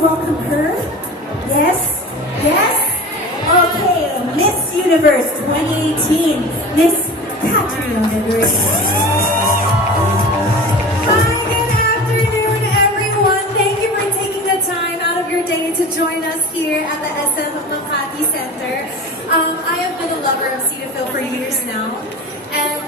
welcome her? Yes? Yes? Okay, Miss Universe 2018, Miss Catriona Gray. Hi, good afternoon, everyone. Thank you for taking the time out of your day to join us here at the SM Makati Center. I have been a lover of Cetaphil for years now. And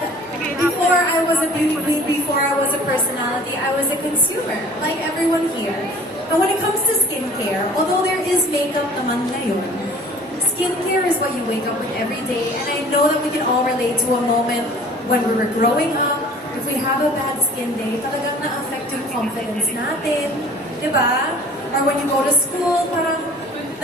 before I was a beauty queen, before I was a personality, I was a consumer, like everyone here. And when it comes to skincare, although there is makeup naman ngayon, skincare is what you wake up with every day. And I know that we can all relate to a moment when we were growing up. If we have a bad skin day, talagang na-affect yung confidence natin. Diba? Or when you go to school, parang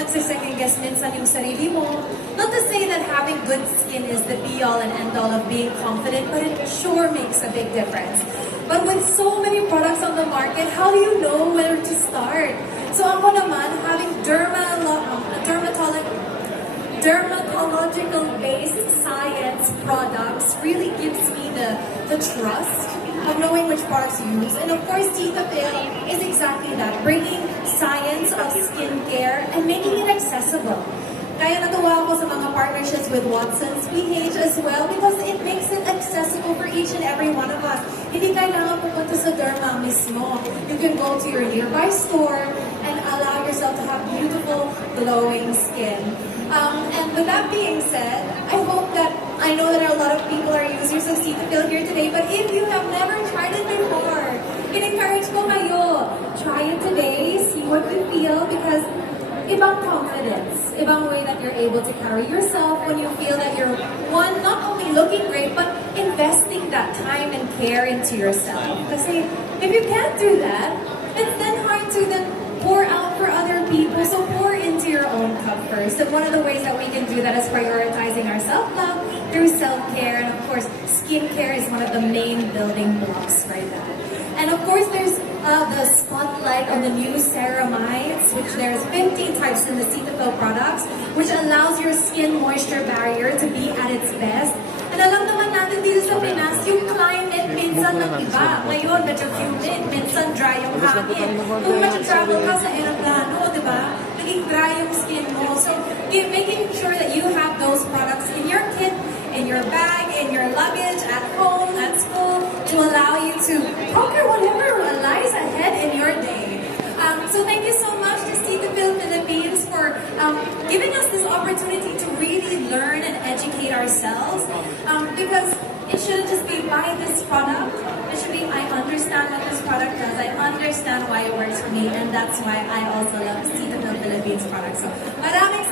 nagsisecond guess minsan yung sarili mo. Not to say that having good skin is the be-all and end-all of being confident, but it sure makes a big difference. But with so many products on the market, how do you know where to start? So ako naman, having dermatological-based science products really gives me the trust of knowing which products to use. And of course, Cetaphil is exactly that, bringing science of skincare and making it accessible. Kaya natuwa ako sa mga partnerships with Watson's PH as well because it makes it accessible for each and every one of us. Hindi kailangan pupunta sa derma mismo. You can go to your nearby store and allow yourself to have beautiful, glowing skin. And with that being said, I know that a lot of people are users of Cetaphil here today, but if you have never tried it before, in-encourage ko kayo. Try it today, see what you feel, because ibang confidence, ibang way that you're able to carry yourself when you feel that you're, one, not only looking great, but investing that time and care into yourself. Kasi if you can't do that, it's then hard to then pour out for other people. So pour into your own cup first. And one of the ways that we can do that is prioritizing our self-love through self-care. And of course, skincare is one of the main building blocks for that. And of course, there's the spotlight on the new ceramides, which there's 15 types in the Cetaphil products, which allows your skin moisture barrier to be at its best. And alam naman natin dito sa Pinas, yung climate minsan nag-iba. Ngayon, medyo humid, minsan dry yung hangin. Kung medyo travel ka sa aeroplano, di ba? Naging dry yung skin mo. So, making sure that you have those products in your kit, in your bag, in your luggage, at home, at school, to allow you to conquer whatever lies ahead in your day. So thank you so much to Cetaphil Philippines for giving us this opportunity to really learn and educate ourselves. Because it shouldn't just be buy this product. It should be I understand what this product does. I understand why it works for me, and that's why I also love Cetaphil Philippines products. So maraming